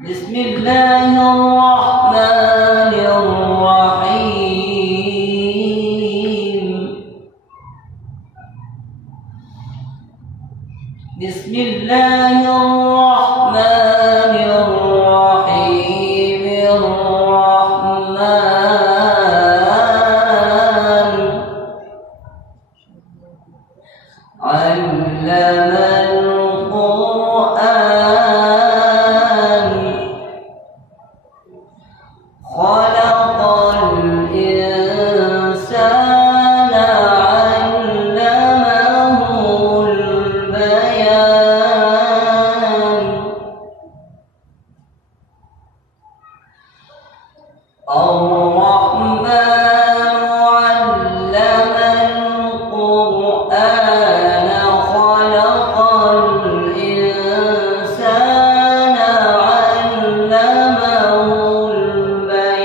بسم الله الرحمن الرحيم. بسم الله الرحمن الرحيم. الرحمن علم القرآن خلق الإنسان علمه البيان. الرحمن علم القرآن خلق الإنسان علمه البيان.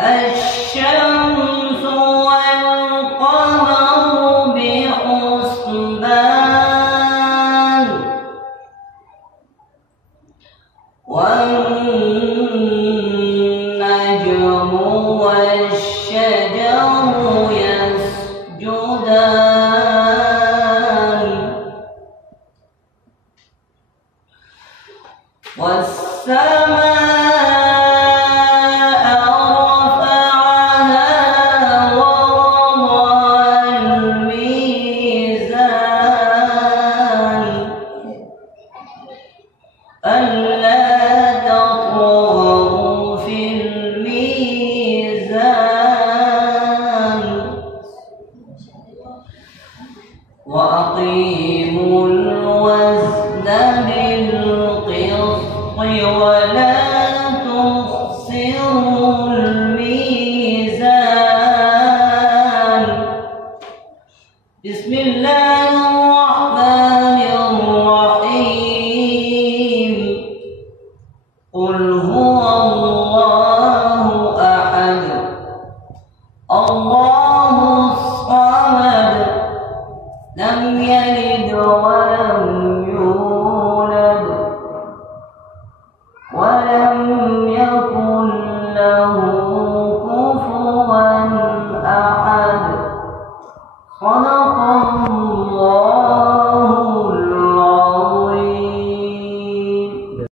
الشمس والقمر بحسبان والنجم والشجر يسجدان. والسماء رفعها ووضع الميزان ألا تطغوا في الميزان وأقيموا الوزن بالقسط ولا تخسروا الميزان. بسم الله